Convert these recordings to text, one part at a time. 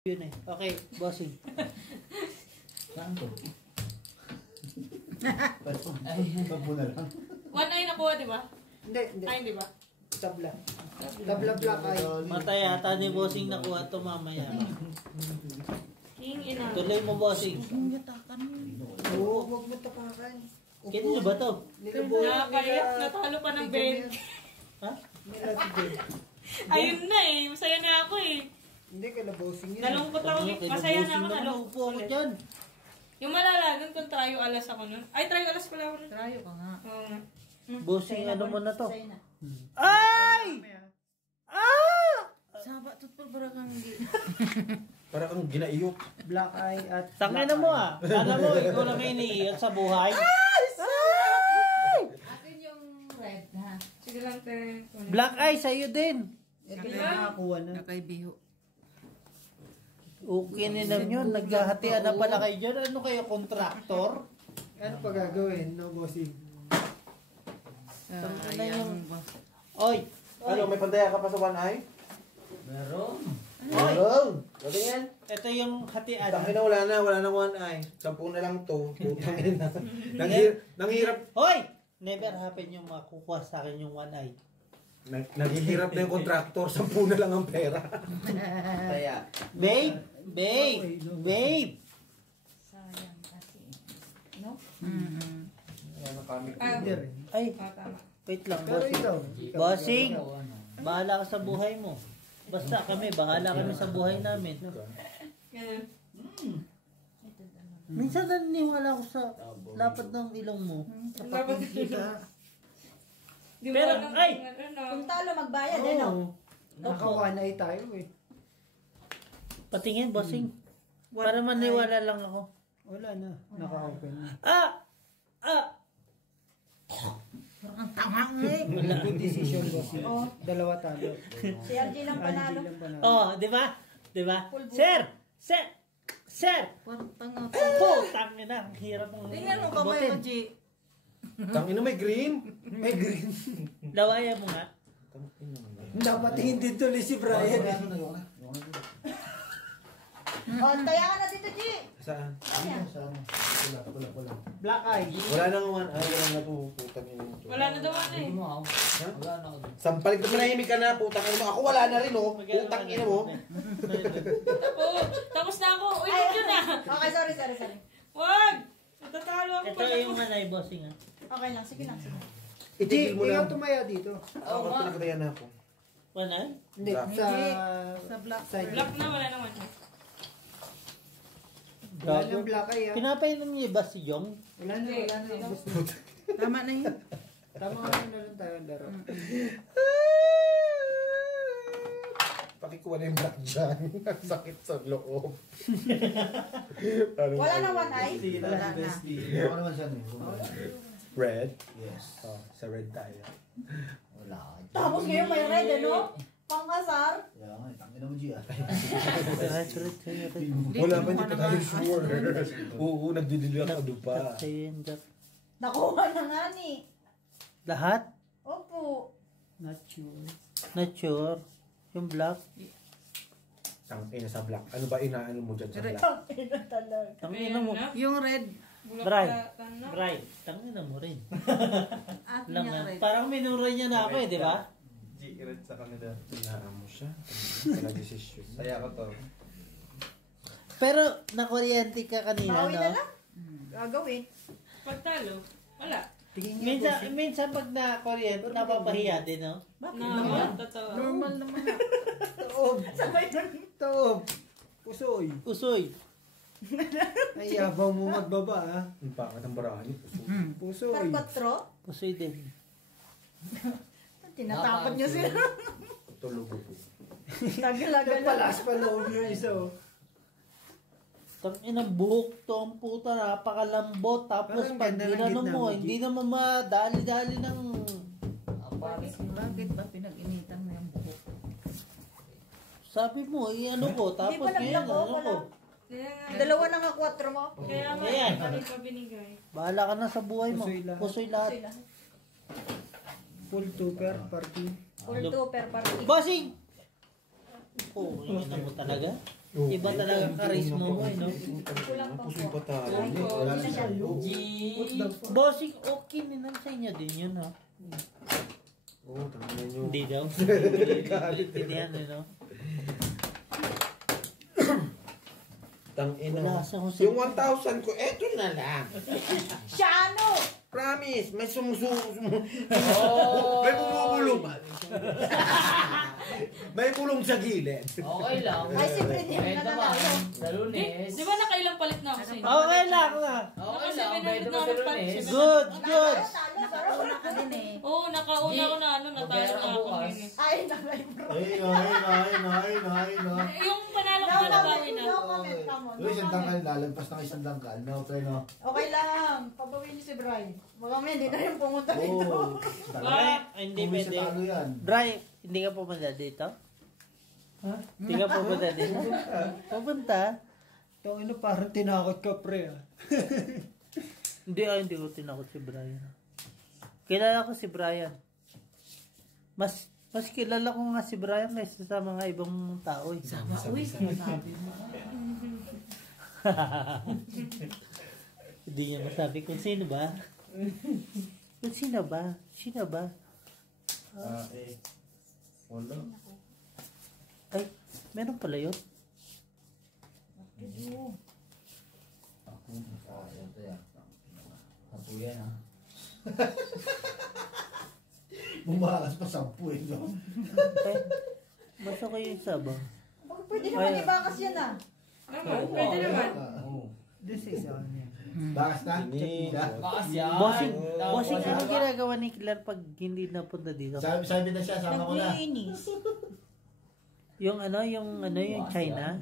Yun eh. Okay, bossing. Saan to? Pagpuna lang. One eye nakuha, di ba? Hindi. Ay, di ba? Tabla. Tabla black eye. Matay ata ni bossing nakuha to mamaya. King ina. Tuloy mo, bossing. Oo, huwag mo tapakan. Kino ba to? Nakakaya, natalo pa ng bed. Ha? Nila si Jay. Ayun na eh, masaya na ako eh. Hindi, kalabosing yun. Nalungkot ako, masaya na ako, nalungkot Upo ako ulit. dyan. Yung malala nun, kung tryo alas ako nun. Ay, tryo alas pala ako nun. Trayo ka nga. Oo nga. Bossing, ano mo na to? Sa'yo na. Ay! Ah! Saba, tutpal para kang Para kang ginaiyot. Black eye at Tangin na mo ah. Alam mo, ikaw lang iniiyot sa buhay. Akin yung red, ha? Sige lang, te. Black eye, sa'yo din. ito yung nakakuha na. Nakaibiho. Okay nilam yun. Naghahatian na pala kayo dyan. Ano kayo, kontraktor? Ano pa gagawin? No, bossing. Yung... Oy! Ano, may pandaya ka pa sa one eye? Meron. Meron! Ano yan? Ito yung hatian. Taki na wala na one eye. 10 na lang to. Putang ina. Nanghirap. Hoy! Never happen yung makukuha sa akin yung one eye. Naghihirap na yung kontraktor. 10 na lang ang pera. Kaya, Babe! Babe! Babe! Sayang kasi. No? ano kami Hindi rin. Ay, Tama. wait lang, Pero bossing. ito. Bossing! Bahala ka sa buhay mo. Basta kami, bahala kami sa buhay namin. Ganun. Minsan naniniwala ko sa lapad ng ilong mo. Dapat Di mo Pero, alam ay! kung ano. Kung talo, magbayad, eh, no? Oo. Nakakuha na tayo eh. Patingin, bossing. Para maniwala lang ako. Wala na. Naka-open na. Ah! Ah! Parang tama eh. Good decision, bossing. Dalawa talo. Si RJ lang panalo. Angie lang panalo. Oh, di ba? Di ba? Sir! Sir! Sir! Parang tanga. Putang ina, ang hirap mong Tingnan mo kamay mo, G. Tangina may green. May green. Lawaya mo nga. Dapat hindi tuloy si Brian. Oh, taya ka na dito, G. Saan? Pula. Black eye. Wala nang one eye. Wala na to. Putang ina to. Wala na daw ano eh. Wala na ako. Sampalik na manahimik ka na. Putang ina mo. Ako wala na rin oh. Putang ina mo. Tapos na ako. Uy, wag yun na. Okay, sorry. Wag! Natatalo ako. Ito yung manay, bossing ah. Okay lang, sige lang. Itigil mo Ikaw lang. tumaya dito. Ako pinakatayan na ako. Manay? Hindi, Black. sa black. side. Black na, wala naman. Wala nang black eye ah. Pinapainom niyo ba si Jong? Wala na. Tama na yun. Tama na lang tayo ang laro. Pakikuha na yung black dyan. Ang sakit sa loob. Wala na one eye? Wala na. Ako naman siya eh. Red? Yes. Oh, sa red tayo. Wala. Tapos ngayon may red, ano? Pang-asar. Kaya nga, tangin mo, Gia. Wala pa hindi pa tayo sure. Oo, nagdidili ako doon pa. Nakuha na nga ni. Lahat? Opo. Not sure. Not sure. Yung black? Ang ina sa black. Ano ba inaano mo dyan sa black? Ina talaga. Tangina mo. Yung red. Bright. Bright. Tangina mo rin. Atin Lang yung yan. red. Parang minuray niya na ako eh, di ba? G-red sa kanila. Inaan mo siya. Wala decision. Saya ko to. Pero nakuryente ka kanina, Bawi no? na lang. Gagawin. Pagtalo, wala. Minsan pag nakuryente, napapahiya din, no? Naman, totoo. Normal naman. Toob. Sabay na. Toob. Pusoy. Usoy. Ay, yabaw mo magbaba ah. Ang pangat ng barani. Pusoy. Karkotro. Usoy din. Tinatakot niyo sila. Tulog ko. Nagalagal. Palas pa loob yung isa oh. Tangina buhok to ang puta, napakalambot. Tapos Parang pag ganda ng ginano gitna mo, mo, hindi naman madali-dali ng... Bakit ba pinag-initan mo yung buhok? Sabi mo, ano ko, tapos Hindi pa ngayon, naglako, ano ko. wala. Kaya nga, Dalawa na nga 4 mo. kaya nga, Ayan. hindi pa binigay. Bahala ka na sa buhay mo. Pusoy lahat. Pusoy lahat. Sila. Full tupper party. Full 2 per party. Bossing! Oh, yun na mo talaga. Iba talaga karisma mo, eh, no? Pusoy pa tayo. Wala na siya. Bossing, okay naman sa inyo din yun, ha? Oo, tangin nyo. Hindi daw. Hindi yan, no? Tangin Wala na. sa kung Yung 1,000 ko, eto na lang. Siya ano? Promise, may may bumubulong. May bulong sa gilid. Okay lang. Ay, si Fred yung Benta ba? nanalo. Sa Lunes. Di ba nakailang palit na ako sa inyo? Okay lang na. Okay lang. Naka-700 Benta na ba sa ako palit. Lunes? Good, good. Nakauna ka din eh. Oo, nakauna ko na natalo Magpera na ka ako bukas. ngayon. Ay, naka-bro. Ay. Yung panalo ko na bawi na. No comment ka mo. No Uy, isang comment. tangkal. Lalagpas ng isang tangkal. No, try no. Okay lang. Pabawin niyo si Brian. Baka may hindi na yung pumunta dito. Oo. Bray, hindi Kung may pwede. talo yan. Bray, hindi ka pumunta dito? Ha? Hindi ka pumunta dito? Pupunta? Ito ano, parang tinakot ka pre ah. Hindi ko tinakot si Brian. Kilala ko si Brian. Mas kilala ko nga si Brian kaysa sa mga ibang tao. Sama, Uy, sinasabi mo. Hindi niya masabi kung sino ba. Kung sino ba? Sino ba? Wala. Ay, meron pala yun. Ako. Ito yan. Ako yan ha. Bumakas pa 10 eh. No? Ay, basta kayo yung sabang. Baka pwede naman Ay. ibakas yan ah. Naman, pwede naman. Oo. This is on yan. Bakas na? Ini. Bakas yan. Bossing, ano ginagawa ni Kilar pag hindi napunta dito? Sabi na siya, sama ko na. Naglinis. Yung China?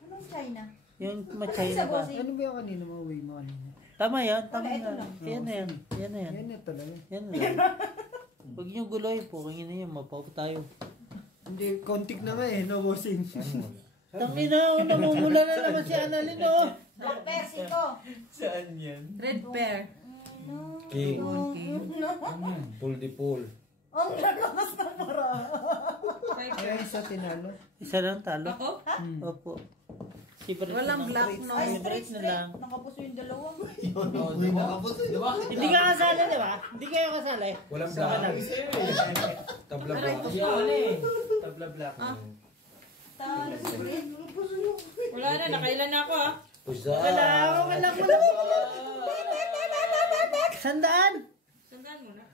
Anong China? Yung ma-China ba? Ano ba yung kanina mga way mo kanina? Tama yan, tama Wala, ito na. lang. Yan na yan. Yan na yan. Yan na talaga. Yan na yan. Huwag niyo guloy po. Kaya na yan, mapaw tayo. Hindi, kontik na nga eh, no bossing. Tangina, namumula na naman si Annalyn, oh. Black bear, sito. Saan yan? Red pear. King. Pull di pull. Ang lakas ng para. Kaya isa tinalo. Isa lang talo. Ako? Opo. Si Brett Walang na lang. black, Brett. no? Ay, Si Brett straight, na lang. straight. Nakapuso yung dalawa. Uy, nakapos eh. Diba? Hindi ka kasali, di ba? Hindi kayo kasali. Walang Saka black. lang. Tabla black. Yan eh. Tabla black. Talo si Fred. Wala na, nakailan na ako ha. Pusa. Wala, wala. Sandaan. Sandaan mo na.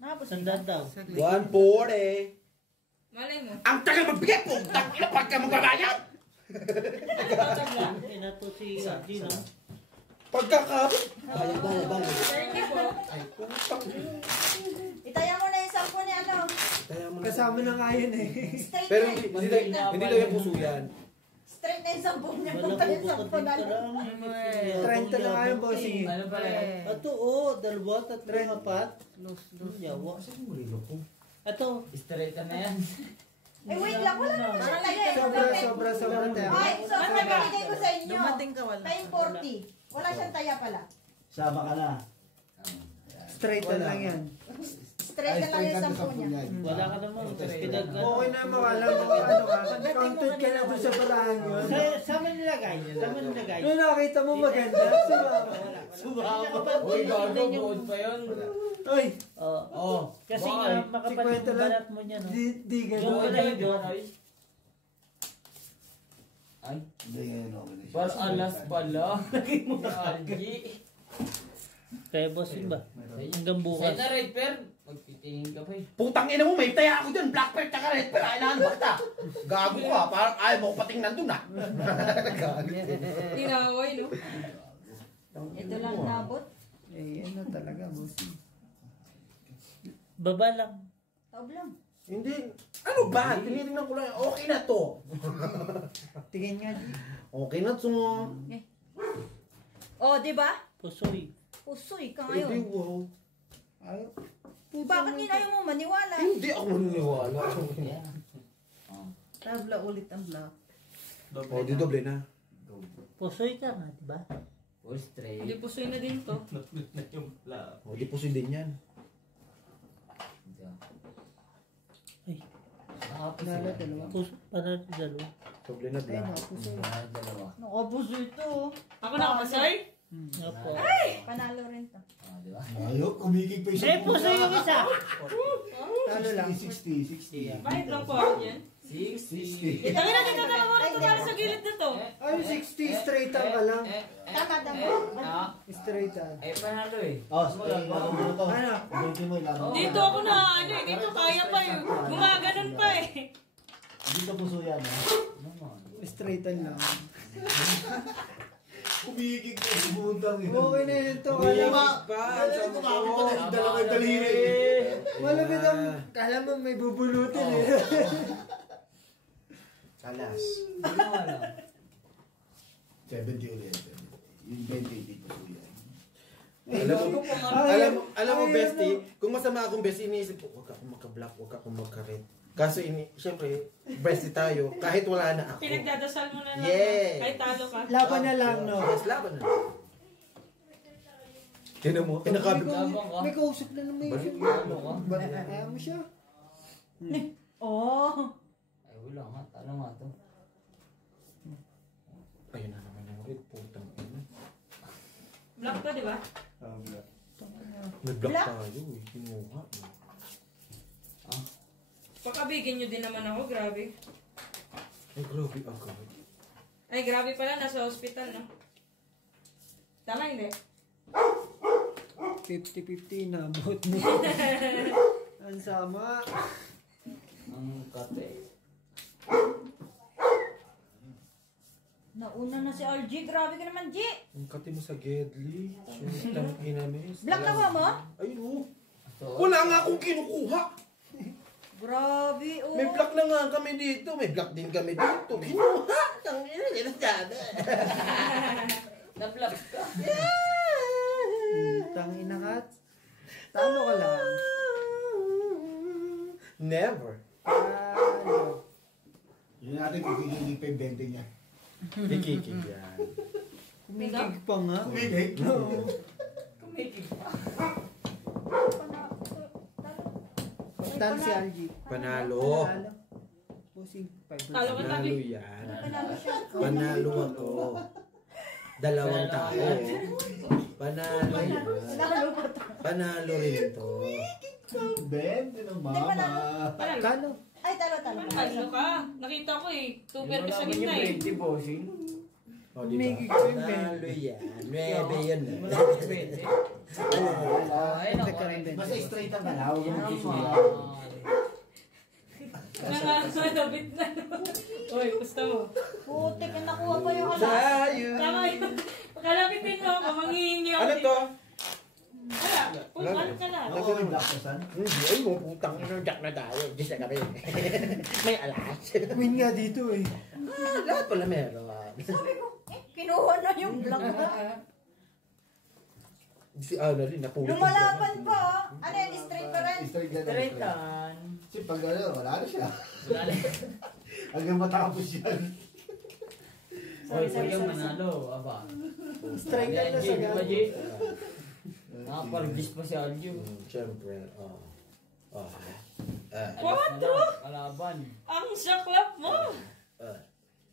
Nakapos Sandaan daw. 140. Malay mo. Ang tagal magbigay po! Tangina pagka magbabayad! Ina to si Gino. Pagkakabit! Baya. 30 po. Ay, putang. Itaya mo na yung sampo ni ano. Kaya mo na. Kasama na nga yun eh. Straight Pero na. hindi daw yung puso yan. Straight na yung sampo niya. Wala Punta po yung sampo bukod na dito lang. lang. 30 na nga yung bossing. Ano pala yan? Ito, dalawa, tatlo, apat. Yawa. Ito. Straight na yan. Eh, wait lang. Wala naman siya taya. Sobra tayo. Ay, so, pinibigay ko sa inyo. Dumating ka, wala. Time 40. Wala siyang taya pala. Sama ka na. Straight na lang yan. Straight na lang yung sampo niya. Wala ka naman. Pinag Okay na mawala mo ano ka. Counted ka na doon sa paraan yun. Sama nilagay. Sama nilagay. Nung nakita mo maganda, sumama. Uy, gago. Buod pa yun. Uy, Oh. Kasi Bakit? nga, makapalit 50 yung lang. balat mo niya, no? di Yung gano'n. wala yun, yun. Ay, Hindi ngayon okay na siya. para alas pala. Lagay mo na algi. Kaya bossing ba? Hanggang Sa'yo bukas. na red pear. Magtitingin ka pa eh. Putang ina mo, may taya ako dyan. Black belt ka red. Pero kailangan ba kita? Gago ka. Parang ayaw mo ko patingnan dun ah. Tinaway, no? Ito lang nabot. Eh, ano talaga, bossing. Baba lang. Taob lang. Hindi. Ano ba? Tinitingnan ko lang. Okay na to. Tingin nga. Okay na to. Oh, di ba? Pusoy. Pusoy ka Hindi, ngayon. wow. Ayaw. Bakit hindi ayaw mo maniwala? Hindi ako maniniwala. Tabla ulit ang black. O, di doble na. Pusoy ka nga, diba? Full straight. Hindi pusoy na din to. O, di puso din yan. Ay, Nakapos Nala sila. dalawa. puso. Para dalawa. Doble na Ayun, black. puso. Dalawa. Nakabuso ito. Ako nakapasoy? Opo. Panalo rin to. Di ba? Ayok, kumikig pa Eh, puso yung isa. Talo lang. 60. Bakit lang po ako yan? 60. Tangin na dito dalawa rin tumali sa gilid na to. Ay, 60 straight ka lang. Tama, tama. Straight ah. Panalo eh. Oh, sige, laro mo to. Ano? Buti mo, laro mo. Dito ako na ano eh. Dito kaya pa eh. Gumaganon pa eh. Dito puso yan, ha? Straightan lang. Kumikig pa si Buntang yun. Okay na yun to. Kumikig pa. Tumapit pa na yung dalawang daliri. Malamit ang... Kala mo may bubulutin eh. Kalas. Hindi mo alam. 70 ulit. Yung 20 puso yan. Alam mo, bestie, kung masama akong bestie, iniisip ko, huwag akong maka-block, huwag akong maka-red. Kaso, siyempre, bestie tayo, kahit wala na ako. Pinagdadasal mo na lang. Yeah. Kahit talo ka. Laban na lang, no? Yes, laban na. Tinan mo, kinakabit ko. May kausap na naman Balik yun. mo, ano ka? Ba't kaya mo siya? Oh. Ay, wala nga. Talo nga to. Ayun na naman yung red, putang ina. Black ka, di ba? Nag-block Black? tayo eh, kinuha. Pakabigin nyo din naman ako, grabe. Ay, grabe agad. Ay, grabe pala, nasa hospital, no? Tama, hindi? 50-50 na about mo. Ang sama. Ang kate. Nauna na si RG. Grabe ka naman, G. Ang kati mo sa Gedli. Putang ina, miss. Black na ba mo? Ayun oh. Wala nga akong kinukuha. Grabe, oh. May block na nga kami dito. May block din kami dito. Kinuha. Ang ina, ginasada. Na-block ka. Tangina ka. Talo ka lang. Never. Talo. Yun natin, kumikig pa yung 20 niya. Kikikig yan. Kumikig pa nga. Kumikig? Oo. Kumikig pa. Tan si RG. Panalo. Talo. Pusing 5. Talo ka, Panalo tabi. yan. Panalo siya. Panalo ako. Dalawang tao. Panalo yan. Panalo ko to. Panalo rin to. 20 ng mama. Talo. Ay, talo. Ano ka? Nakita ko eh. Tuber ka sa Wala gitna naman eh. yung 20 bossing. O, di ba? Kumikig pa yung Panalo yan. 9 yan. Wala akong 20. Ay, naku. Basta straight ang galaw. Huwag mo puso yan. Nangangalabit na. Uy, gusto mo? Putik, nakuha pa yung alas. Sayo. Tama yun. Pagkalapitin mo ako, manghihingi ako. Ano to? Wala. Ano ka na? Ako yung black na san. Hindi, ay mo putang ino, jack na tayo. Diyos na kami. May alas. Win nga dito eh. Lahat pala meron. Sabi ko, kinuha na yung black na. Si ano rin, napulot. Lumalaban pa, oh. Ano yan, straight pa rin? Straight na Straightan. Kasi pag ano, wala na siya. Wala na. Hanggang matapos yan. Hoy, yung manalo. Aba. Strike na sa Di ba, gano'n. G? Nakapargis pa si Aljo. Siyempre, Kalaban. Ang saklap mo.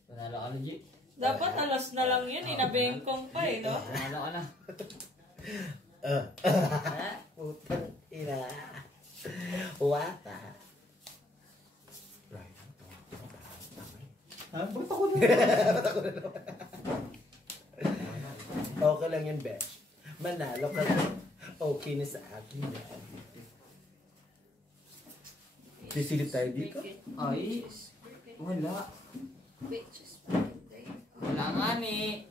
Panalo ka na, G. Dapat alas na lang yun. Inabengkong pa eh, no? Panalo ka na. Putang ina. Wata. Ha? Ba't ako na? Okay lang yun, Besh. Manalo ka lang. Okay na sa akin. Sisilip tayo dito? Ay, wala. Wala nga ni.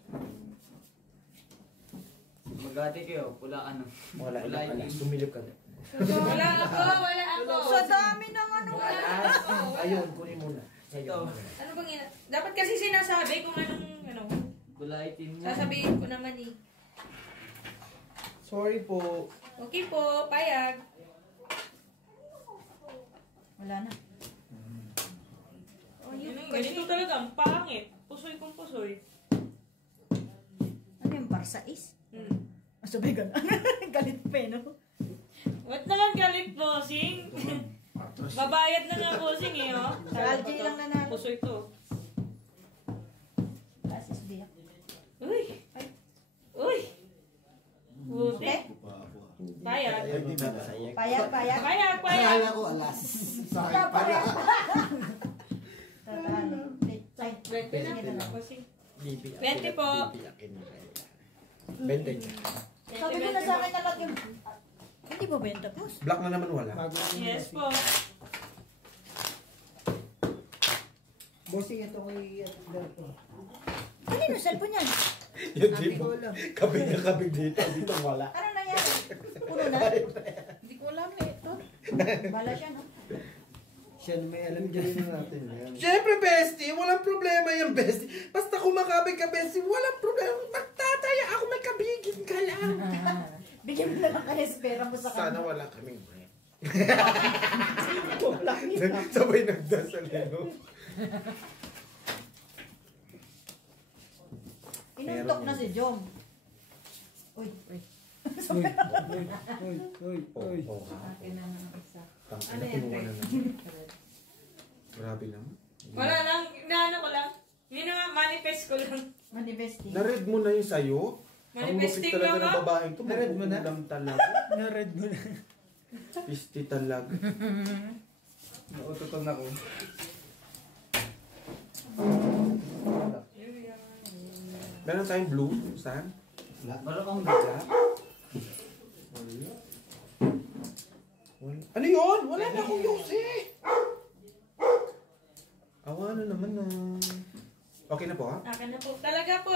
Magati kayo, pula ano. Wala lang. Sumilip ka na. Wala ako. Sa dami ng ano. Ayun, kunin mo na. Ito. Ano bang ina? Dapat kasi sinasabi kung anong, ano. Bulaitin mo. Sasabihin ko naman eh. Sorry po. Okay po, payag. Wala na. Oh, yun, ganito talaga, ang pangit. Pusoy kong pusoy. Ano yung Barsais? Sabi ka na. Galit pa eh, no? What naman galit, bossing? Babayad na nga, bossing eh, oh. Sa LG lang nanalo. Pusoy to. Hindi ba masaya? Payag. Payag. Akala ko alas. Sa akin pala. Tatalo. Ay, 20 na. Kasi. 20 20 po. 20 niya. sabi ko na sa akin na lang yung... Hindi ba benta, boss? Black na naman wala. Yes po. Bossing, ito kay Alberto. Kanino cellphone yan? Yung Hindi tipo, ko alam. kabig na kabig dito. Dito wala. Ano na yan? Puno na? Hindi ko alam eh. Ito. Bala siya, no? Siya na may alam dyan natin. Siyempre, bestie, walang problema yung bestie. Basta kumakabig ka, bestie, walang problema. Magtataya ako, may kabigin ka lang. Bigyan mo na lang kaya pera mo sa Sana kanya. wala kaming break. Sabay nagdasal no? Inuntok na si Jom. Uy. Uy. Akin na ng isa. Tangina, kinuha na naman. Grabe naman. Wala lang. Inaano ko lang. Manifest ko lang. Manifesting. Na-read mo na yung sayo? Ang lupit Manifesting talaga lang ng ako. babaeng to. Na-read mo na? Magugulam talaga. Na-read mo na. Pisti talaga. Naututon ako. Meron tayong blue, saan? Meron kang bigla. Wala. Ano yun? Wala na akong yosi. Awa na naman na. Okay na po ha? Akin na po. Talaga po.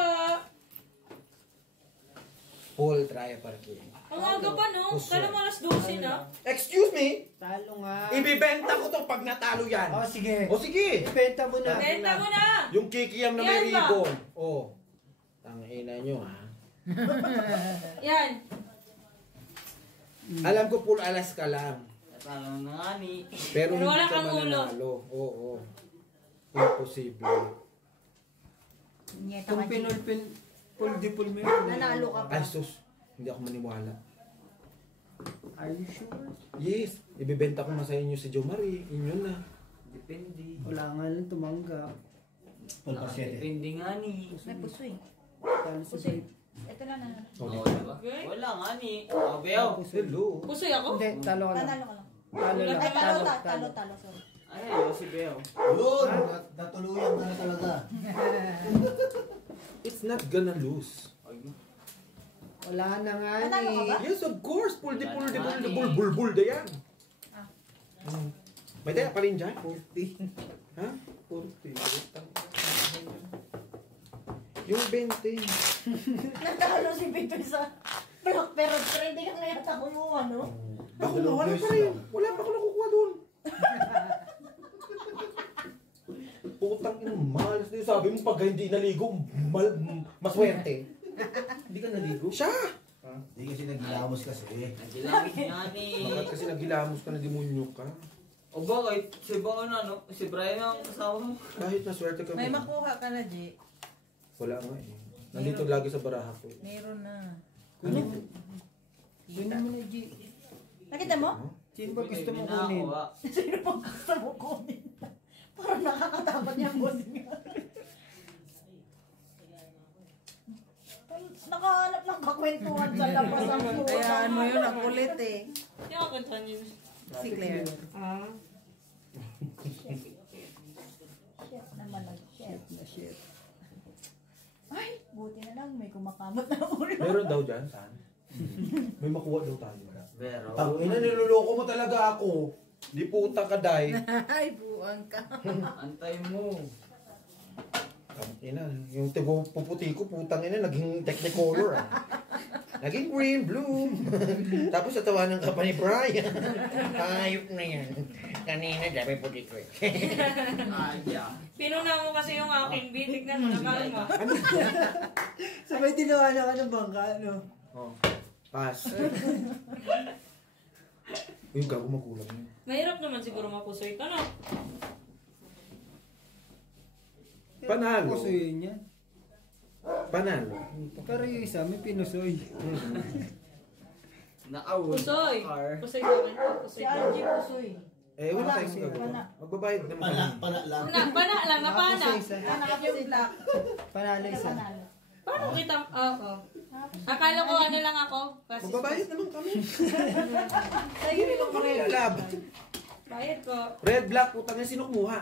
Full try parking. Ang aga pa, no? Kala mo alas 12 na. Excuse me? Talo nga. Ibibenta ko to pag natalo yan. Oh, sige. O sige. Benta mo na. Benta mo na. Yung kikiyam na may Yan ba? ribbon. Oh. Tangina nyo ha. Yan. Alam ko full alas ka lang. Natalo na nga ni. Pero Pero hindi wala ka kang ulo. mananalo. Oo. Imposible. Nyeta Kung ka, G. pinulpin mo yun. Nanalo ka pa. Ay sus. Hindi ako maniwala. Are you sure? Yes. Ibibenta ko na sa inyo si Jo Marie. Inyo na. Depende. Wala nga lang tumanggap. Depende nga ni. May puso eh. Talo si Pusoy. Babe. Ito na. Oh, Oo, diba? Okay. Wala nga ni. Oh, Beo. hello. Pusoy ako? Hindi, talo ka lang. Tanalo ka lang. Talo lang. Ay, Talo. talo. Sorry. Ay, ayun si Beo. Yun, natuluyan ka na talaga. It's not gonna lose. Ay, Wala na nga Nanalo ka ba? Yes, of course. Puldi, Wala puldi, naman puldi, eh. bulbul da yan. Ah. May daya pa rin dyan? 40. Ha? 40. Yung 20. Natalo si Victor sa block pero hindi ka ngayon kumuha, no? Ako na, wala pa rin. Wala pa ako nakukuha doon. Putang ina, malas din. Sabi mo, pag hindi naligo, maswerte. Hindi ka naligo? Siya! Hindi kasi naglilamos kasi. nagilangit nga ni. Bakit kasi nagilamos ka na demonyo ka? O bakit? Si Beo na, no? Si Brian ang kasama mo. Kahit maswerte ka May mo. makuha ka na, G. Wala nga eh. Nandito lagi sa baraha ko. Meron na. Ano? Kunin mo na, G. Nakita mo? Sino ba gusto mo May kunin? nakakuha. Sino pang gusto mo kunin? Parang nakakatakot niya, boss. Nakahanap ng kakwentuhan sa labas ang buwan. Kayaan mo yun, ang kulit eh. Hindi ako kantahan yun. Si Claire. Shit naman lang, shit. Na shit. Ay, buti na lang, may kumakamot na ulo. Meron daw dyan, saan? May makuha daw tayo. Pero. Tangina, niloloko mo talaga ako. Di puta ka, day. Ay, buwang ka. Antay mo. Tangina, yung tibo puputi ko, putang ina, naging technicolor ah. Naging green, blue. Tapos natawanan ka pa ni Brian. Ayop na yan. Kanina, dapat puti ko eh. Ay, yeah. Pinuna mo kasi yung aking bitik na naman mo. Ano? Sabay tinawanan ka ng bangka, ano? Oh, pass. Yung gago magulang yun. Mahirap naman siguro mapusoy ka, no? Panalo. Pusuyin yan. Panalo. Pero yung isa, may pinusoy. Naawag. Pusoy. Car. Pusoy sa akin. Si Pusoy. RG Pusoy. Eh, wala Wala, tayong gagawa. wala. Magbabayad naman Pana, kami. pana lang. Pana lang, napana. Pusuy isa. Ano ka Yung black. Panalo isa. Panalo. Paano kita? Oo. Akala ko ano lang ako. Kasi Magbabayad naman kami. Sa'yo yung Kami red. lalaban. Bayad ko. Red, black, putang yan, sino kumuha?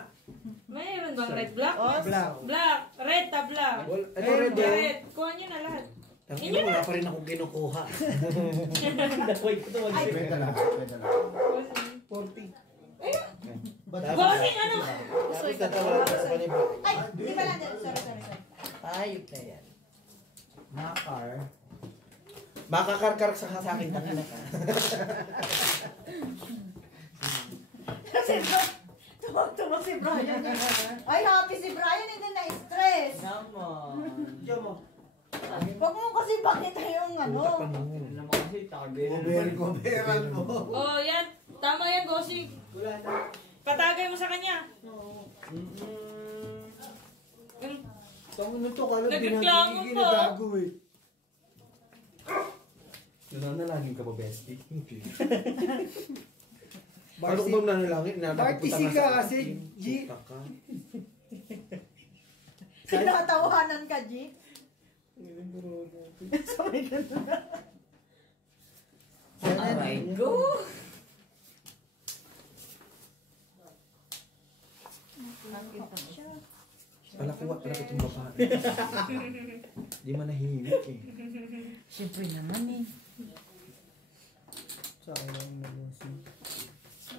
Mayroon bang red, black? Black. Black. Red, tabla. Ito red, oh. Red. Kuha nyo na lahat. Tangina, wala pa rin akong kinukuha. Pwede lang. Pwede lang. 40. Bossing ano? Tapos natawaran ko sa kanila. Ay, di ba lang din? Sorry. Ayop na yan. Nakar. Makakarkar sa akin, tangina ka. Kasi tuwag-tuwa si Brian. Ay, happy si Brian, hindi na-stress. Diyan mo. Huwag mo kasi pakita yung ano. Ano naman kasi, tagay na Very naman. coveran mo. Oh, yan. Tama yan, Bossing. Wala na. Patagay mo sa kanya. Tango na to, kala Nagreklamo pinagigigil po. na gago eh. Yun na laging ka ba, bestie? Ano Barsi, ko bang nanalangin? Barsi ka kasi, G. Pinatawanan ka, G. Sorry ka na. Aray ko. Palakuha talaga itong babae. Di man nahihimik eh. Siyempre naman eh. Sa akin lang na bossing.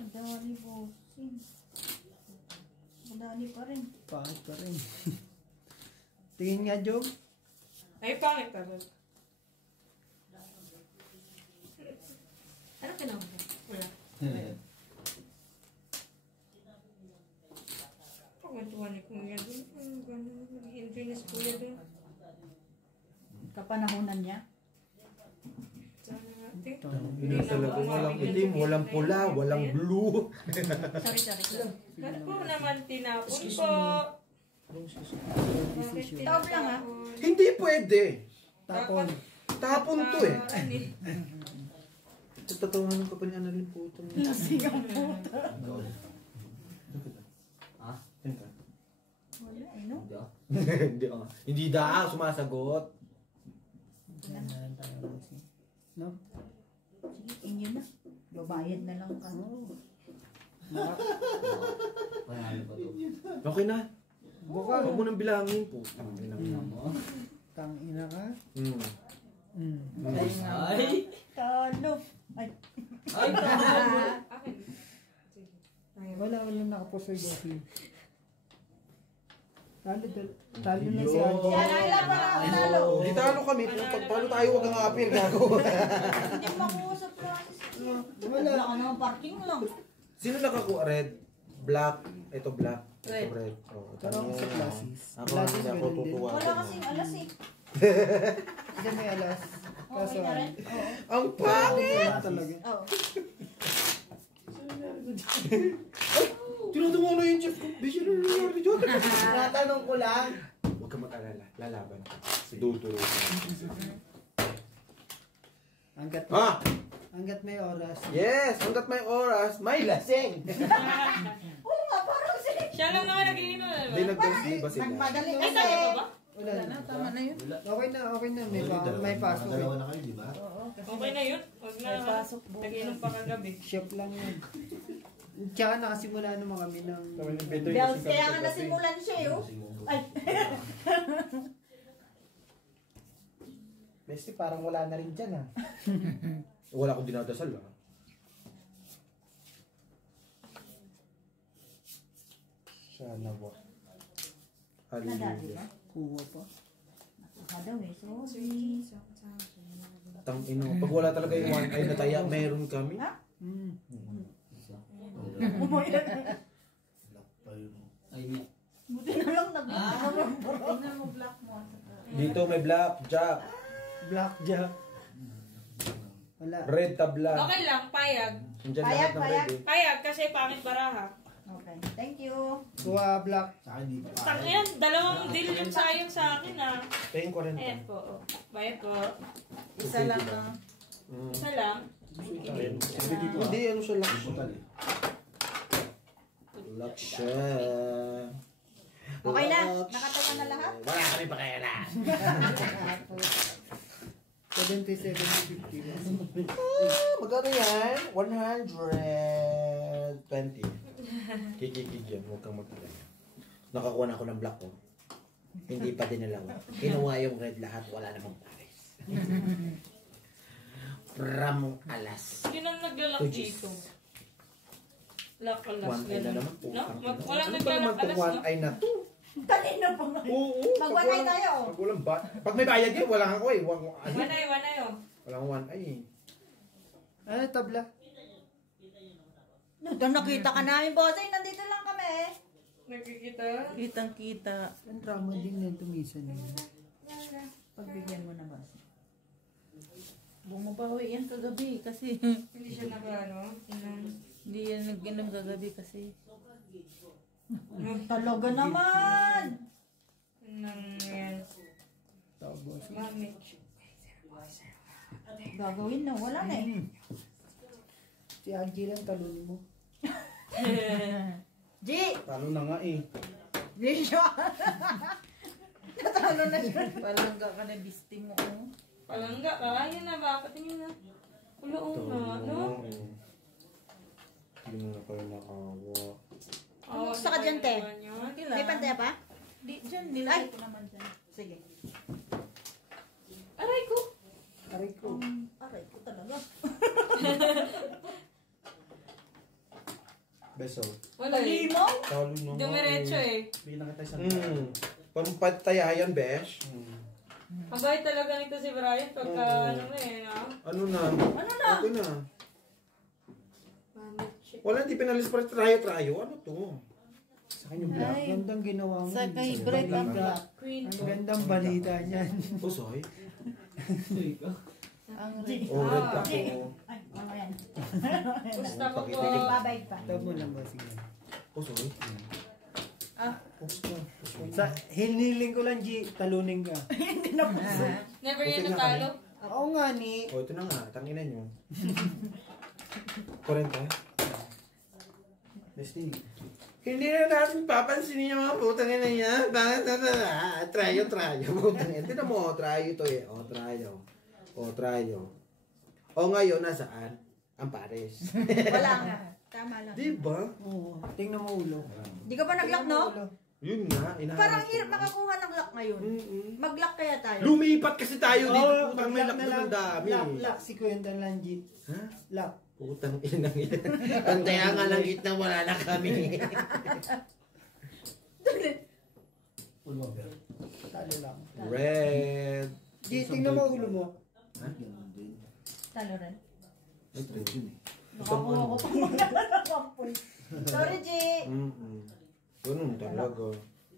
Madali, bossing. Madali pa rin. Pangit pa rin. Tingin nga, Job. Ay, pangit pa rin. Ano pinawag mo? Wala. Pagkatuwa ni Kuya doon. Ano gano'n? Nag-enjoy na si Kuya doon. Kapanahonan niya. Sana natin. Yun na talaga. Walang itim, walang pula, walang blue. Sorry. Ano po naman tinapon po? Tawag lang, ah. Hindi pwede. Tapon. Tapon to eh. Tatawanan ka pa niya na rin po. Lasing ang puta. Ha? Wala, eh, no? Hindi ah. Hindi daw sumasagot. No? Sige, inyo na. Babayad na lang ka. Panalo pa to. Okay na. Buka. Huwag mo nang bilangin po. Tangina mo. Tangina ka. Ay! Talo. Ay. Ay! Tama! Akin. Wala nakapost sa bossing. Talo na si Anjo. Yan, para talo. Hindi talo kami. Talo tayo, huwag kang apir, gago. Hindi makuusap process. Wala ka naman, parking lang. Sino nakakuha? Red, black, ito black, ito red. Oh, Pero ako sa classes. Ako Classes hindi ako ganun din. tutuwa. Wala kasing alas eh. Hindi may alas. Kaso, Okay na rin? Oo. Ang pangit! wala talaga. Oo. Tinatungo na yung chef ko. Bisyo na nangyari dyan. Tinatanong ko lang. Huwag ka mag-alala. Lalaban ka. Duturo ka. Hanggat may oras. Yes! Hanggat may oras, may lasing! Oo nga, parang si... Siya lang naman nagiinom. Hindi nag-dance ba sila? Nagmadali Ay, kasi. tama ba ba? Wala na. Tama na yun. Okay na. May pasok. Dalawa na kayo, di ba? Okay na yun. Huwag na. May pasok bukas. Nagiinom pa kagabi. Shop lang yun. Tsaka nakasimula naman kami ng... Bells, kaya nga nasimulan siya eh. Oh. Ay. Bestie, parang wala na rin dyan ah. Wala akong dinadasal ah. Sana ba? Nadali Hallelujah. ba? Kuha pa. Nakuha daw eh. Sorry. Tang ino. Pag wala talaga yung one eye na taya, meron kami. Ay, niya. Buti na lang nag-number. Tingnan mo black mo. Dito may black, jack, Blackjack. Wala. red tabla. Okay lang, payag. Nandiyan Payag, lahat ng payag. red eh. Payag kasi pangit baraha. Okay. Thank you. Kuha black. Sa akin, di pa. Yan, dalawang deal yung sayang sa akin ah. Paying 40. Ayan po. Oh. Bayad po. Isa lang ah. Isa lang. Hindi, ano siya lock siya. Lock siya. Okay na. Nakatawa na lahat. Wala kami pa kaya na. 77.50. Magkano yan? 120. Kikikig yan, huwag kang magkakaya. Nakakuha na ako ng black ko. Hindi pa dinalawa. Kinuha yung red lahat, wala namang pares. From alas. Yun ang naglalak dito. Lakalas. One eye na naman. No? Walang Ano ba naman naglalak itong alas, one no? eye na to? Kanina pa nga. Oo. Mag-one eye tayo, oh. Pag walang pag may bayad yun, walang ako eh. Wanay, oh. Walang one eye eh. Ano, tabla? Doon nakita ka namin, bossing. Nandito lang kami. Nagkikita? Kitang-kita. Ang drama din na tumisan eh. Pagbigyan mo na ba? Bumabawi yan kagabi kasi Hindi siya nag-ano? hindi yan nag-inom kagabi kasi. Talaga naman. Yan. Tapos, Mami. Gagawin na. Wala na eh. si Angie lang talunin mo. G! Talo na nga eh. G siya. Natalo na siya. Palangga ka na bisti mo. Oh. Palangga ka. Ayun na, bakit yun na? Ulo nga, no? Hindi na kayo nakawa. Gusto ka dyan, te? Okay May lang. pantaya pa? Di, dyan, nilagay ko naman dyan. Sige. Aray ko. Aray ko. Aray ko talaga. Beso. Wala eh. Limaw? Talo na nga Dumiretso eh. Bilang kita isang Pampataya yan, besh. Ang bait talaga nito si Brian pagka ano eh, no? Ano na? Ano na? Okay na. Mami, shit. Wala, hindi pinalis pa trayo-trayo. Ano to? Sa kanya black. Ay. Gandang ginawa mo. Sa kay Brett ang black. Queen. Ang gandang balita niyan. Pusoy? Ang red. Oh, red Ah. ako. Ay, ano yan? Gusto ko po. Babayad pa. Tab mo lang ba sige. Pusoy? Ah, Pusoy. Sa hiniling ko lang, G, talunin ka. Hindi na po. Never yan natalo. Oo nga ni. Oh, ito na nga. Tanginan nyo. 40? Bestie. Hindi na natin papansinin yung mga putang ina niya. Bakit na trayo. Putang ina. Tignan mo, trayo ito eh. O, trayo. O ngayon, nasaan? Ang pares. Wala nga. Tama lang. Diba? Oo. Tingnan mo ulo. Di ka pa nag-lock, no? Yun nga. Inahanap Parang ko hirap na. makakuha ng lock ngayon. Mag-lock kaya tayo. Lumipat kasi tayo dito. Oo, Putang may mag-lock lakbo ng dami. Lock, si Kwenta lang, G. Ha? Lock. Putang ina. Ang kaya nga lang gitna wala na kami. Ulo ba? Talo lang. Red. G, tingnan mo ulo mo. Ganun din. Talo rin. Ito yun eh. Nakakuha ko pang magkakapoy. Sorry, G. Ganun talaga.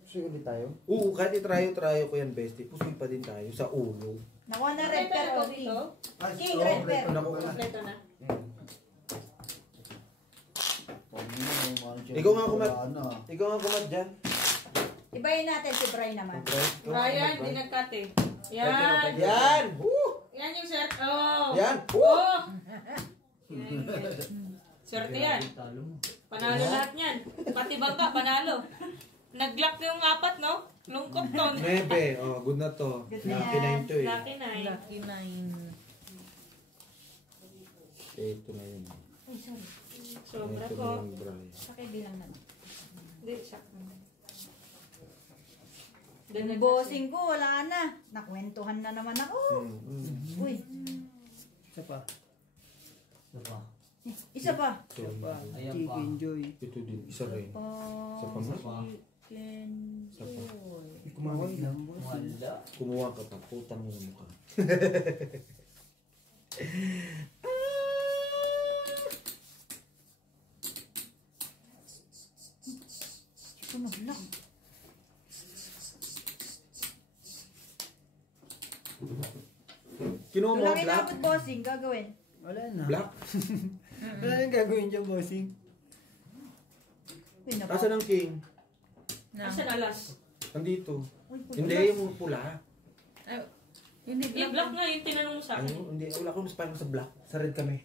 Gusto ulit tayo? Oo, kahit itrayo-trayo ko yan, bestie. Pusoy pa din tayo sa ulo. Nakuha na red Red pero pero king. dito. King, red pero. Naku, Kompleto na. Ikaw nga kumat. Ikaw nga kumat dyan. Ibayin natin si Bray naman. Brian, di nag-cut eh. Yan. Yan! Woo! Yan yung shirt. Oh. Yan! Woo! Oh. Swerte yan. Panalo lahat yan. Pati bangka, panalo. Nag-lock yung apat, no? Lungkot to. Nebe. Oh, good na to. Good na Lucky yan. 9 to eh. Lucky na eh. Lucky 9. Ito na yun. Ay, sorry. Sobra Ito na po. yung Brian. Sakay bilang naman. Hindi, sakto. Yung bossing ko, wala na. Nakwentuhan na naman ako. Uy, Isa pa. isa pa. So, G, enjoy. ito din. Isa rin. Isa pa nga. Chicken Isa pa. joy. Kumawag lang, boss. Kumuha ka pa. Putang mo ng mukha. Sunod lang. Kinuha mo Wala ang black? inabot bossing, gagawin. Wala na. Black? Wala nang gagawin dyan, bossing. Uy, Asa ng king? Asan alas? Nandito. Uy, Hindi, yung pula. Ay, hindi Yung black nga yung tinanong mo sa akin. Ano? Hindi, wala akong spam sa black. Sa red kami.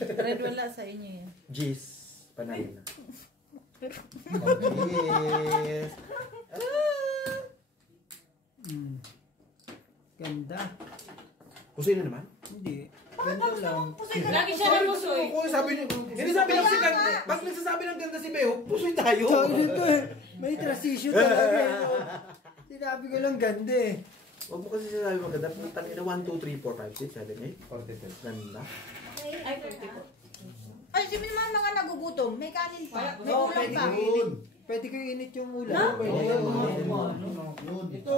Red wala sa inyo yan. Jeez. Panalo na. Jeez. Ganda. Pusoy na naman? Hindi. Ganito lang. Lagi siya na pusoy. Oo, sabi niya. Hindi sabi lang si Ganda. Pag nagsasabi ng ganda si Beo, pusoy tayo. Sabi nito eh. May transition talaga eh. Sinabi ko lang ganda eh. Huwag mo kasi sinasabi maganda. Puntang ina 1, 2, 3, 4, 5, 6, 7, 8. Ganda. Ay, 44. Ay, sabi naman mga nagugutom. May kanin pa. May Oo, ulam pwede pa. ko init. Pwede ko init yung ulam. Ito.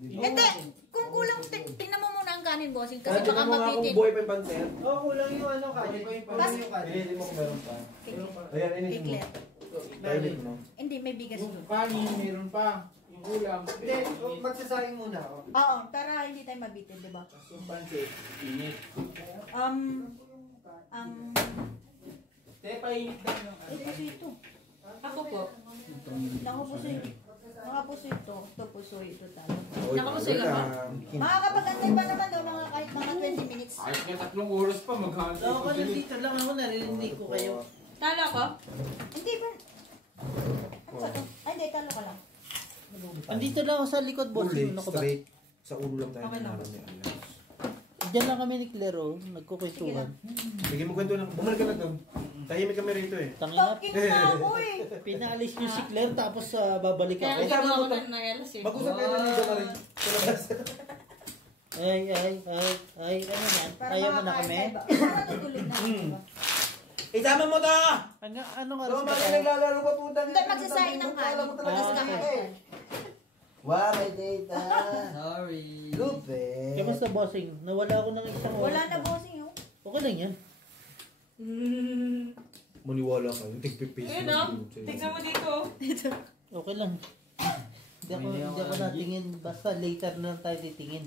Hindi. Kung kulang, tingnan mo muna ang kanin, bossing. Kasi Kasi baka mo nga kung mabitin. buhay pa yung panser. Oo, kulang yung ano kanin. Kulang yung kanin. Pinili mo kung meron pa. Ayan, init mo. Eclair. Toilet mo. Hindi, may bigas doon. Kanin, meron pa. Yung ulam. Hindi, magsasayang muna ako. Oo, para hindi tayo mabitin, di ba? Yung pansit. Init. Ang... Te, painit lang yung puso ito. Ako po. Naku, puso ito. Mga puso ito. Ito puso ito tayo. Oy, Nakapusoy ka ba? Makakapag-antay pa naman daw mga kahit mga 20 minutes. Kahit na 3 oras pa, maghahantay. Ako ka dito lang ako, narinig ko kayo. Talo ko? Hindi ba? Ano ba ito? Ay, hindi. Talo ka lang. Andito lang ako sa likod, boss. Uli, Ano ka ba? straight. Sa ulo lang tayo Okay lang. naman ni Alas. Diyan lang kami ni Claro, nagkukwentuhan. Bigyan mo kwento lang. Bumalik ka na doon. Tahimik kami rito eh. Tangina, Talking na ako eh. pinalis niyo si Claire tapos babalik Kaya ako. nagawa ko ng nayalas eh. Mag-usap kayo na nito Marie. Sa labas. Ay, ano yan? Para Ayaw mo na makakain kami? tayo ba? Para tutulog na. diba? Isama mo to! Anong oras So, ba Marie, tayo? naglalaro ka punta. Hindi, magsasayang ng kanin. Tapos Ah, kakain. Wow, may data. Sorry. Lupe. Kamusta, bossing? Nawala ako ng isang oras. Wala na bossing oh. Okay lang yan. Maniwala ka. Yung tigpipis. Ayun o. Tignan mo dito. Okay lang. Hindi ako natingin. Basta later na lang tayo titingin.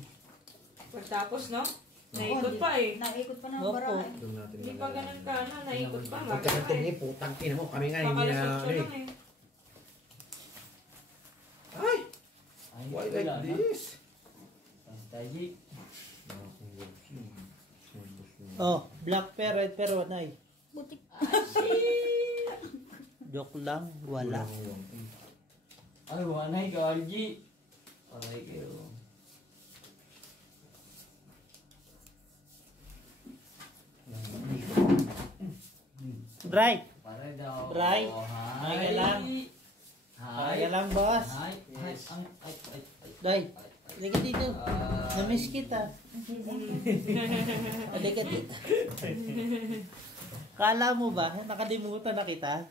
Pagtapos, no? Naikot pa eh. Naikot pa ng Opo. baraha. Doon natin Hindi pa ganun ka na. Naikot pa. Huwag ka nang tingin, putang ina mo. Kami nga hindi na Pakalasot ano ko eh. lang eh. Ay! Why like this? Pantay. Oh, black pair, red pair, one eye. Butik. Joke lang, wala. Ay, wanay ka, RG. Aray kayo. Right. Para daw. Right. Hi. Ay, lang. Hi. Kaya lang, boss. Hi. Hi. Ay. Day, halika dito. Na-miss kita. Halika dito. Kala mo ba, nakalimutan na kita?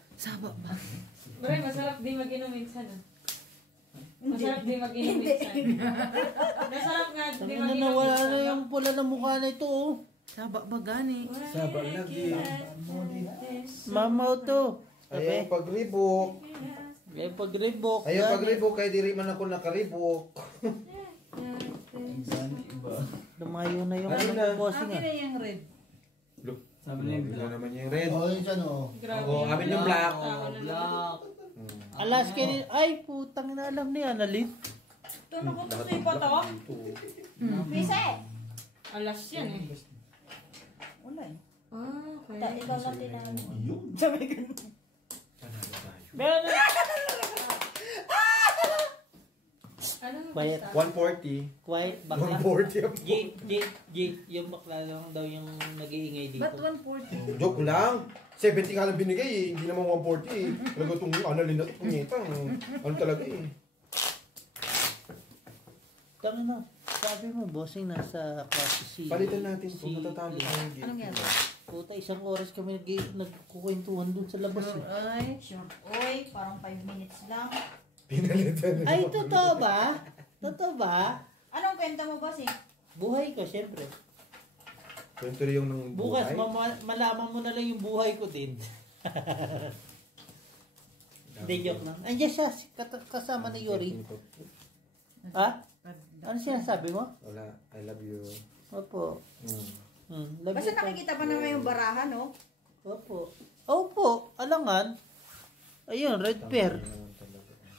Bray, masarap di mag-inom minsan ah. Masarap di mag-inom minsan. Masarap nga di Tangina mag-inom na, wala na minsan. yung pula ng mukha na ito, oh. Saba ba gani? Sabag lagi. Mamaw to. Ayaw pagribok. Yung pag-rebook. Ayaw pagribok. Kaya diri man ako nakaribok. Lumayo na yung Ano ano na? ng bossing Akin ah. na yung red. Sabi niya yung Ito black. naman yung red. Oh, yun siya no. Grabe. Oh, amin yung black. Black. Alas kayo, ay putang na alam ni Annalyn. Ito nakutusoy pa to. Pise! Alas yan eh. Wala eh. Ah, okay. Ikaw lang din ang... Ayun. Sabi ka na. Meron na. Anong Quiet. basta? 140. Quiet, bakla. 140. G, yung bakla lang daw yung nag-iingay dito. Ba't 140? Joke lang. 70 ka lang binigay eh. Hindi naman 140 eh. Talaga itong Annalyn na ito. Punyetang. Ano talaga eh. Tangin na, sabi mo, bossing nasa klase si... Palitan natin ito. Natatalo tayo. Anong yan? Puta, isang oras kami nagkukwentuhan dun sa labas eh. Ay. Short. Uy, parang 5 minutes lang. Pinalitan na. Ay, totoo ba? Totoo ba? Anong kwenta mo, boss eh? Buhay ko, syempre. Kwento rin yung ng Bukas, buhay. malaman mo na lang yung buhay ko din. Hindi, joke lang. Andiyan siya, kasama ni Yuri. Ha? Ano sinasabi mo? Wala. I love you. Opo. Love Basta you po. nakikita pa naman yung baraha, no? Opo. Opo, alangan. Ayun, red pair.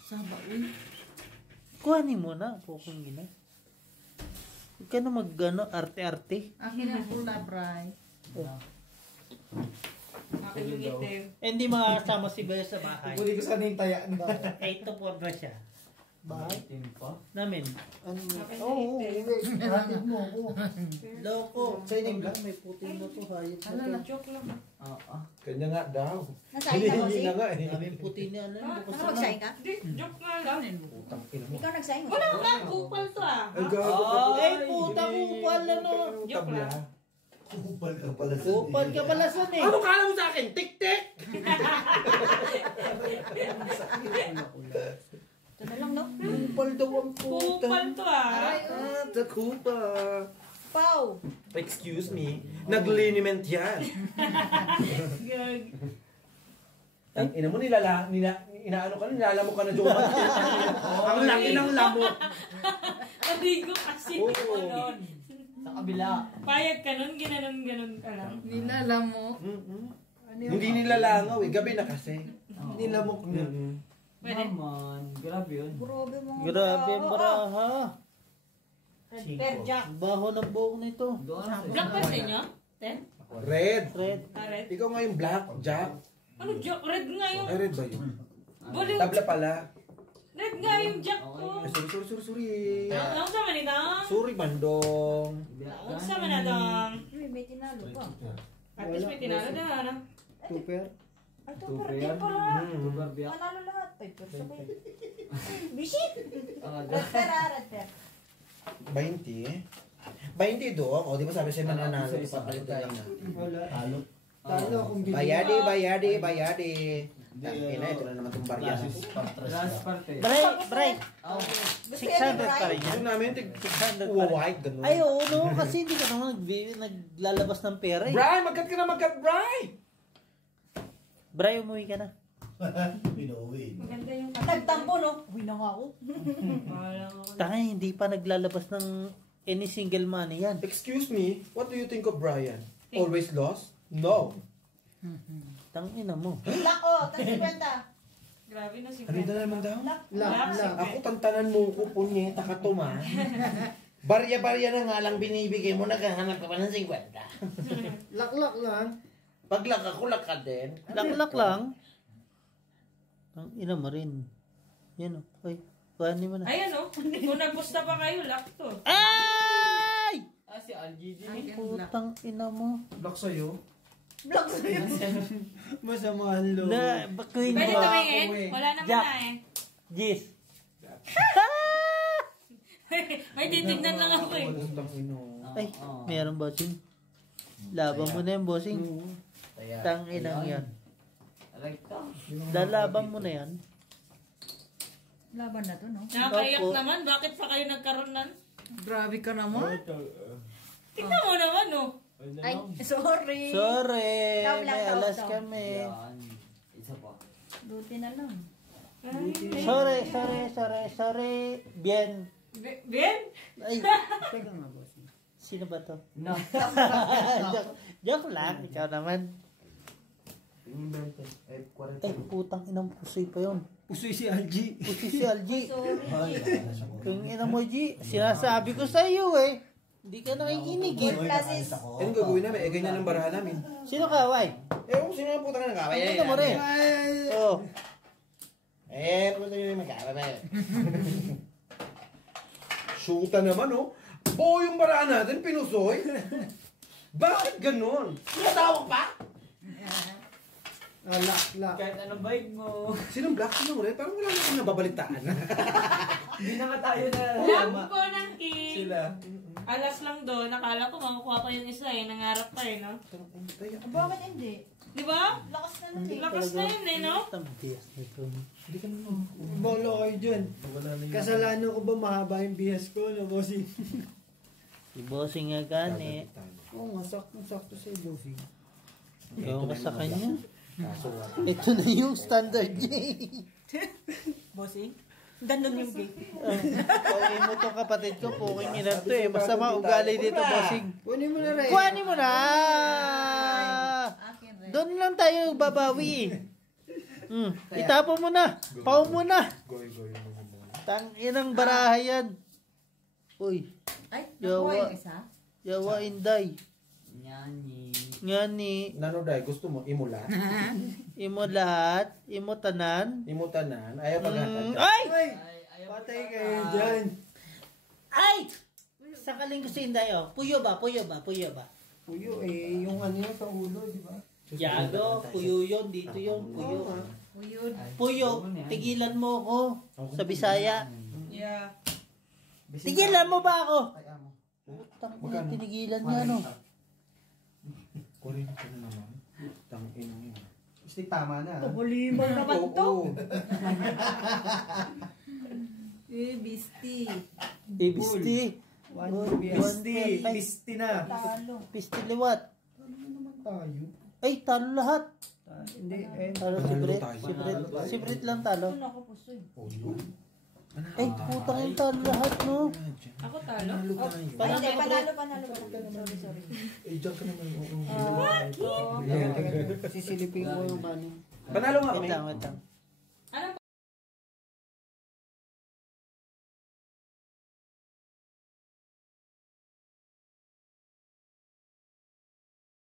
Saba, uy. Kuhanin mo na, pukong gina. Huwag ka na mag-ano, arte-arte. Akin ang pula, Bray. Akin yung itim. Eh, hindi makakasama si Bayo sa bahay. Pwede ko sana yung tayaan. 8 to 4 na siya. Bahay? Team pa. Namin. Ano mo? Akin Oo, na yung hindi. Hatid mo ako. Loko. Sa inyo ba? May puti na to. Hayop na Ano to. na, joke lang. Oo. Kanya nga daw. Nasahin ka, Hindi bossing? na nga eh. Daming puti niya. Ano? Nakapagsahin ka? Hindi, joke nga lang. Putang ina mo. Ikaw nagsahin mo? Wala ka, kupal to ah. Ay, gago ka. Ay, putang upal ano. Joke Tabla. lang. Kupal ka pala sa Upal ka pala son eh. Ano kala mo sa akin? Tik-tik! Ito na lang, no? Kupal daw ang Kupal to ah. The kupa. Pau! Excuse me. Nagliniment yan. Gag. Ang ina mo inaano ka na, nilalamo ka na Joe. Ang laki ng lamok. Naligo kasi Oo. ako nun. Sa kabila. Payag ka nun, ginanon-ganon ka lang. Nilalam mo. Hindi nilalangaw eh. Gabi na kasi. Nilamok niya. Pwede. Naman. Grabe yun. Grabe mga Grabe ang baraha. Red Jack. Baho ng buhok nito. Doon sa Black pa sa inyo? Ten? Red. Red. Ah, red? Ikaw nga yung black, Jack. Ano, Jack? Red nga yung... Ay, red ba yun? Baliw. Tabla pala. Red nga yung Jack ko. Ay, sorry. Ang sama ni Dang. Sorry, bandong. Ang sama na Dang. Uy, may tinalo pa. At least may tinalo na ano. Super. Ay, ito, Super pero din yan. pala. Super biyak. Panalo lahat. Ay, perso ko yun. Bisit! Ah, Red pair ah, red pair. 20. 20 doon. O, di ba sabi sa'yo mananalo? Isa-isa. Papalit tayo na. Wala. Talo. Talo akong bili. Bayadi. Ina, ito na naman itong barya. Last parte. Bray. Oh. 600 pa rin yan. Yung namin, 600 pa rin. white, ganun. Ay, oo, no. Kasi hindi ka naman naglalabas ng pera eh. Brian, magkat ka na, Brian! Bray, umuwi ka na. Pinuwi. Maganda yung... Nagtampo, no? Uwi na nga ako. Wala ako. Tangay, hindi pa naglalabas ng any single money yan. Excuse me, what do you think of Brian? Always lost? No. Tangina mo. Black, oh, tas 50. Grabe na si Ano na naman daw? Lak. Ako tantanan mo ko, punyeta ka to, ma. Barya-barya na nga lang binibigay mo, naghahanap ka pa ng 50. Lak lang. Paglak ako, lak ka din. Lak lang. Tangina mo rin. Yan o. Uy, kuhanin mo na. Ayan o. Kung nagpusta pa kayo, lock to. Ay! Ah, si RGD. Putang ina mo. Lak sa'yo? Black sa'yo. Masama ang loob. Na, bakuin Pwede mo. tumingin? Wala naman Jack. na eh. Jis. May titignan lang ako eh. Putang ino. Ay, meron bossing. Laban mo na yan, bossing. Tang inang yan. Like ka. Lalaban mo na yan. Laban na to, no? Nakakaiyak Opo. naman. Bakit pa kayo nagkaroon nan? Grabe ka naman. Tignan mo naman oh. Ay, sorry. Sorry, Taw lang, may taw, alas taw. kami. Yan. Isa pa. Duty na lang. Sorry. Bien. Ben? Ay, Teka nga, boss. sino ba to? No. Joke lang, ikaw naman. Ay, putang inang pusoy pa yun. Pusoy si Algie. Pusoy si Algie. Sorry. Kung ina mo, G, sinasabi ko sa iyo eh. Hindi ka nakikinig eh. Good classes. Anong gagawin namin? Ganyan ang barahan namin. Sino ka, Wai? Kung sino ang putang nang kaway. Ito mo rin. Oo. Puta nyo yung magkakabay. Shoota naman, oh. Buo yung barahan natin, pinusoy. Bakit ganun? Tinatawag pa? Lak. Kahit anong bike mo. Sinong black? Sinong red? Parang wala na akong nababalitaan. Hindi na nga tayo na Lamb ko ng king. sila. Alas lang doon. Nakala ko makukuha pa yung isa eh. Nangarap pa eh, no? Bakit hindi? Di ba? Lakas na nun eh. Lakas na yun eh, no? Tambias nito. Bolo kayo dyan. Kasalanan ko ba mahaba yung bihas ko, no, bossing? Si bossing nga gani. Oo nga, sakto sa'yo, bossing. Ewan ko sa kanya. Kaso, Ito na yung standard J. Bossing? Ganun yung gate. Pauwi mo to kapatid ko, puking ina to eh. Masama ugali dito, bossing. Kunin mo na rin. Kuhanin mo na! Akin rin. Doon lang tayo babawi eh. Itapon mo na. Pau mo na. goy. Tang inang baraha yan. Uy, Ay, Yawa. nakuha yung isa? yawa inday. Nyani. Nga ni, Nanoday, gusto mo imula? imo lahat, imo tanan. Imutanan? Ayaw paghatag. Ay! Ay, ayaw Patay kayo dyan. Ay! Sakaling ko si Inday, oh. Puyo ba? Puyo eh, yung ano yun sa ulo, di ba? Yago, puyo yun. Dito yun, puyo. Uyod. Puyo, tigilan mo ako sa Bisaya. Yeah. Tigilan mo ba ako? Ay, amo. Putang ina, tinigilan niya, no? 40 na naman. Tangin mo yun. Gusto tama na. Tubuliman naman to. Bisti. Bisti. Pisti na. Talo. Pisti liwat. Ano naman tayo? Ay, talo lahat. Hindi, eh. Talo si Brit. Si Brit lang talo. Ano ako puso eh. Ay, putang yung talo lahat, no? Ako talo. Panalo, panalo. Sorry. Eh, dyan ka naman. Sisilipin ko yung bani. Panalo nga Wait kami. lang.